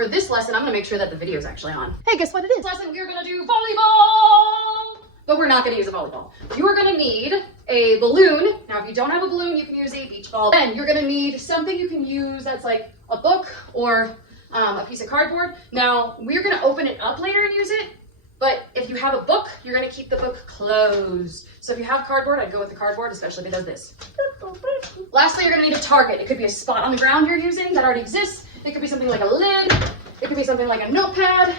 for this lesson, I'm gonna make sure that the video is actually on. Hey, guess what it is? This lesson, we're gonna do volleyball! But we're not gonna use a volleyball. You are gonna need a balloon. Now, if you don't have a balloon, you can use a beach ball. Then you're gonna need something you can use that's like a book or a piece of cardboard. Now, we're gonna open it up later and use it, but if you have a book, you're gonna keep the book closed. So if you have cardboard, I'd go with the cardboard, especially if it does this. Lastly, you're gonna need a target. It could be a spot on the ground you're using that already exists. It could be something like a lid. It could be something like a notepad.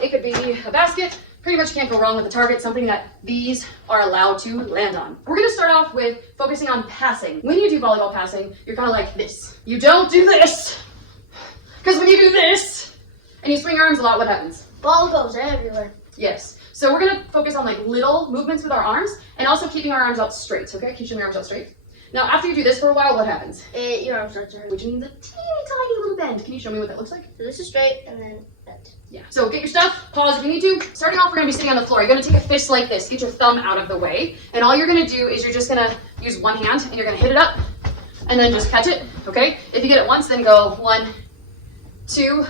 It could be a basket. Pretty much can't go wrong with a target, something that these are allowed to land on. We're gonna start off with focusing on passing. When you do volleyball passing, you're kind of like this. You don't do this. Because when you do this, and you swing your arms a lot, what happens? Ball goes everywhere. Yes. So we're gonna focus on like little movements with our arms and also keeping our arms out straight, okay? Keep your arms out straight. Now, after you do this for a while, what happens? Your arms start to hurt. Which means a teeny tiny little bend. Can you show me what that looks like? So this is straight and then bent. Yeah. So get your stuff, pause if you need to. Starting off, we're gonna be sitting on the floor. You're gonna take a fist like this, get your thumb out of the way. And all you're gonna do is you're just gonna use one hand and you're gonna hit it up and then just catch it, okay? If you get it once, then go 1, 2,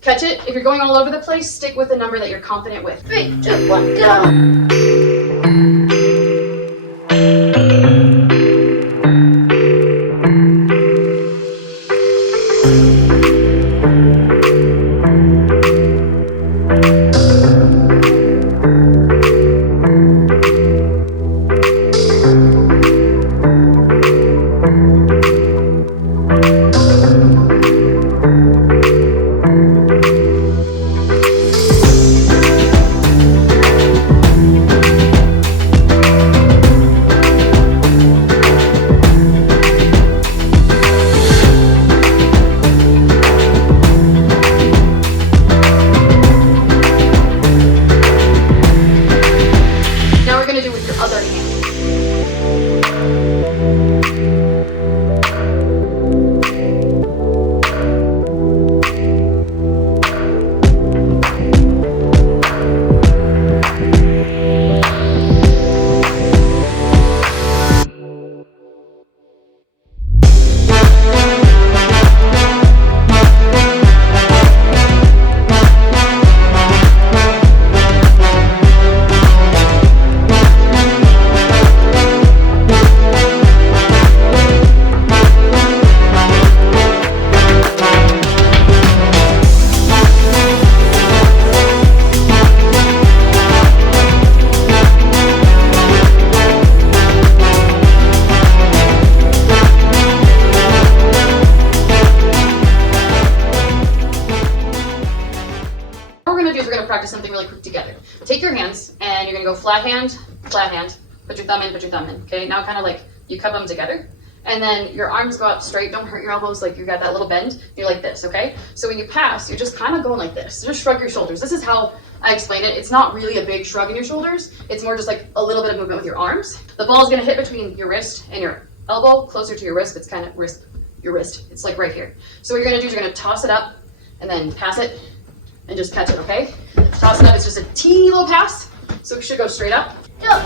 catch it. If you're going all over the place, stick with the number that you're confident with. 3, 2, 1, go. Practice something really quick together. Take your hands and you're gonna go flat hand, put your thumb in, okay? Now kind of like you cup them together and then your arms go up straight, don't hurt your elbows, like you got that little bend, you're like this, okay? So when you pass, you're just kind of going like this, just shrug your shoulders. This is how I explain it. It's not really a big shrug in your shoulders, it's more just like a little bit of movement with your arms. The ball is gonna hit between your wrist and your elbow, closer to your wrist, it's kind of your wrist, it's like right here. So what you're gonna do is you're gonna toss it up and then pass it and just catch it, okay? Toss it up, it's just a teeny little pass, so it should go straight up. Go!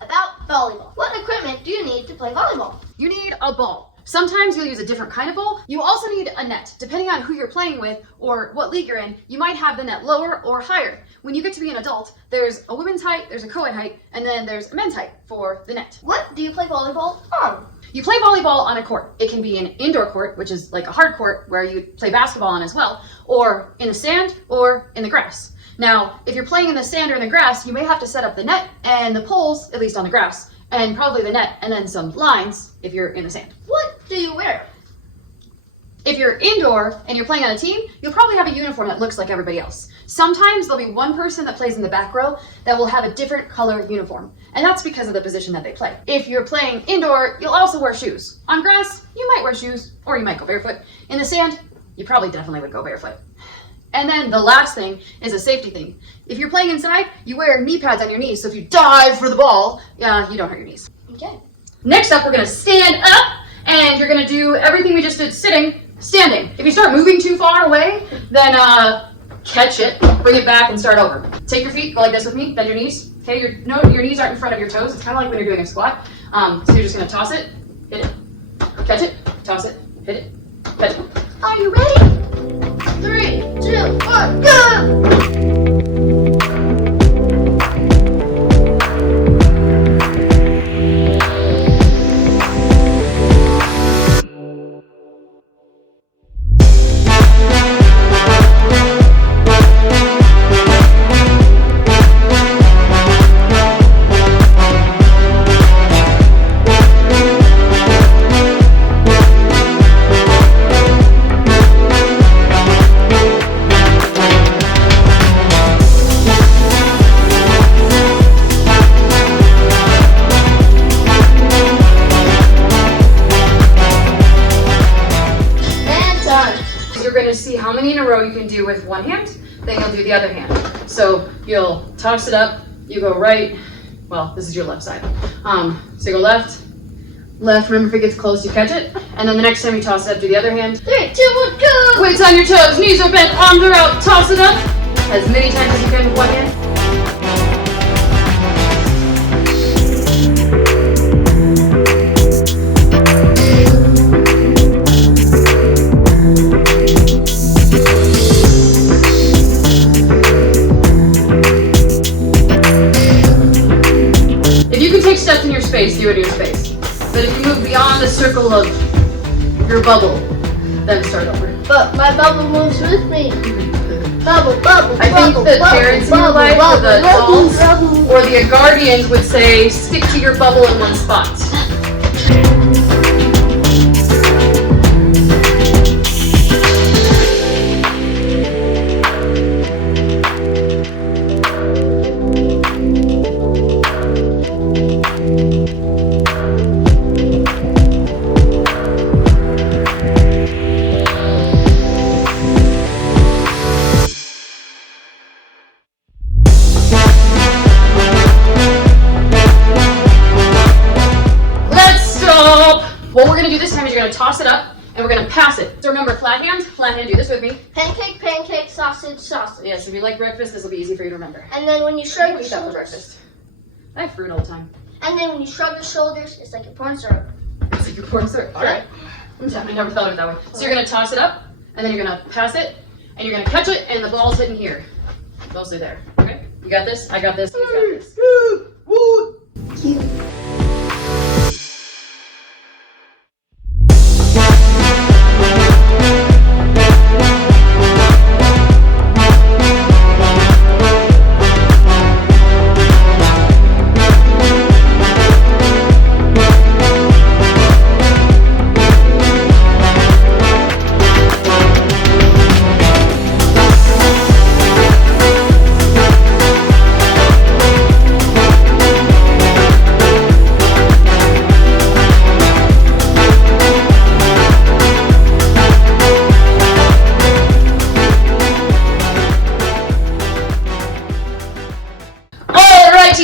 About volleyball. What equipment do you need to play volleyball? You need a ball. Sometimes you'll use a different kind of ball. You also need a net. Depending on who you're playing with or what league you're in, you might have the net lower or higher. When you get to be an adult, there's a women's height, there's a co-ed height, and then there's a men's height for the net. What do you play volleyball on? You play volleyball on a court. It can be an indoor court, which is like a hard court where you play basketball on as well, or in the sand or in the grass. Now, if you're playing in the sand or in the grass, you may have to set up the net and the poles, at least on the grass, and probably the net and then some lines if you're in the sand. What do you wear? If you're indoor and you're playing on a team, you'll probably have a uniform that looks like everybody else. Sometimes there'll be one person that plays in the back row that will have a different color uniform, and that's because of the position that they play. If you're playing indoor, you'll also wear shoes. On grass, you might wear shoes, or you might go barefoot. In the sand, you probably definitely would go barefoot. And then the last thing is a safety thing. If you're playing inside, you wear knee pads on your knees, so if you dive for the ball, you don't hurt your knees. Okay. Next up, we're gonna stand up, and you're gonna do everything we just did sitting, standing. If you start moving too far away, then catch it, bring it back, and start over. Take your feet, go like this with me, bend your knees. Okay, your knees aren't in front of your toes. It's kind of like when you're doing a squat. So you're just gonna toss it, hit it, catch it, toss it, hit it, catch it. Are you ready? 3, 2, 1, go! You're going to see how many in a row you can do with one hand, then you'll do the other hand. So you'll toss it up, you go right, well, this is your left side. So you go left, remember if it gets close, you catch it, and then the next time you toss it up, do the other hand. 3, 2, 1, go! Weights on your toes, knees are bent, arms are out, toss it up, as many times as you can with one hand. Steps in your space, do it in your space. But if you move beyond the circle of your bubble, then start over. But my bubble moves with me. Bubble, bubble, I think the parents in your life, or the adults, or the guardians would say, stick to your bubble in one spot. What we're going to do this time is you're going to toss it up, and we're going to pass it. So remember, flat hand, do this with me. Pancake, pancake, sausage, sausage. Yes, if you like breakfast, this will be easy for you to remember. And then when you shrug your Eat that for shoulders. breakfast. I have fruit all the time. And then when you shrug your shoulders, it's like a corn syrup. It's like your corn syrup. All right. I never thought of it that way. So you're going to toss it up, and then you're going to pass it, and you're going to catch it, and the ball's hitting here. Mostly there. Okay? You got this? I got this. You got this. Cute.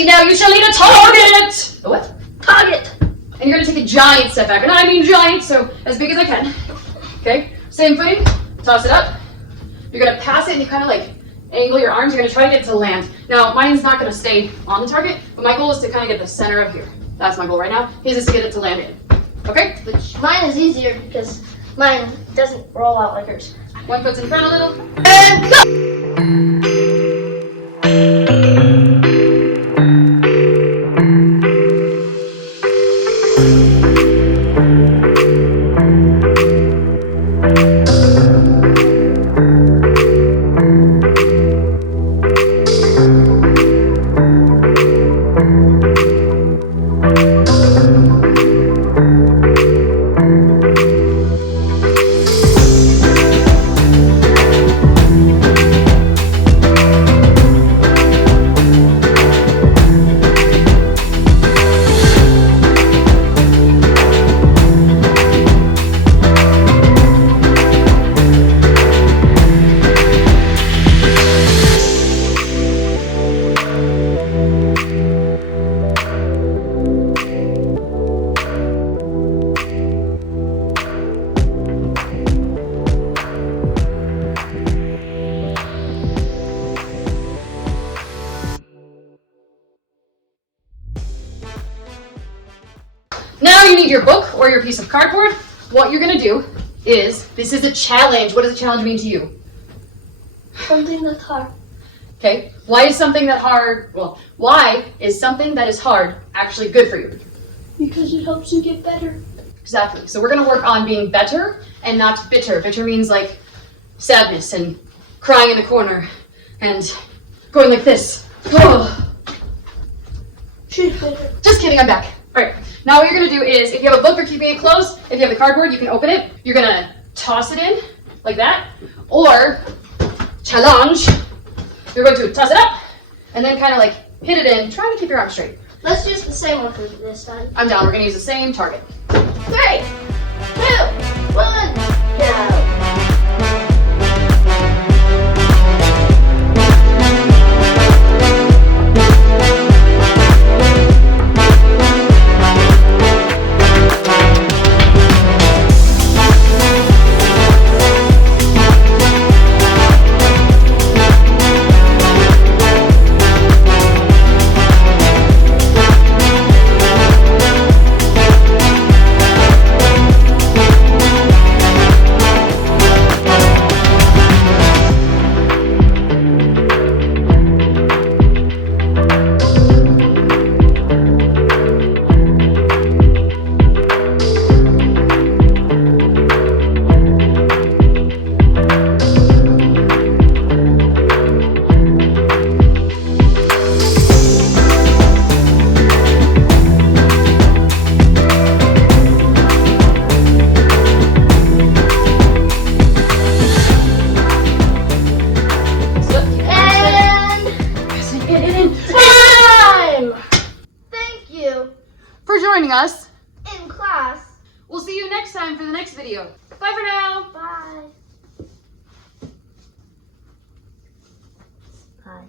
Now you shall need a target! A what? Target! And you're gonna take a giant step back. And I mean giant, so as big as I can. Okay? Same footing, toss it up. You're gonna pass it and you kind of like angle your arms. You're gonna try to get it to land. Now, mine's not gonna stay on the target, but my goal is to kind of get the center of here. That's my goal right now. His is to get it to land in. Okay? Which mine is easier because mine doesn't roll out like hers. One foot's in front a little. And go! need your book or your piece of cardboard. What you're gonna do is, this is a challenge. What does a challenge mean to you? Something that's hard. Okay, why is something that is hard actually good for you? Because it helps you get better. Exactly. So we're gonna work on being better and not bitter. Bitter means like sadness and crying in the corner and going like this. She's better. Just kidding, I'm back. All right, now what you're gonna do is, if you have a book, you're keeping it closed. If you have the cardboard, you can open it. You're gonna toss it in like that, or challenge. You're going to toss it up and then kind of like hit it in, trying to keep your arm straight. Let's use the same one for this time. I'm down. We're gonna use the same target. 3, 2, 1, go. For joining us In class. We'll see you next time for the next video. Bye for now. Bye. Bye.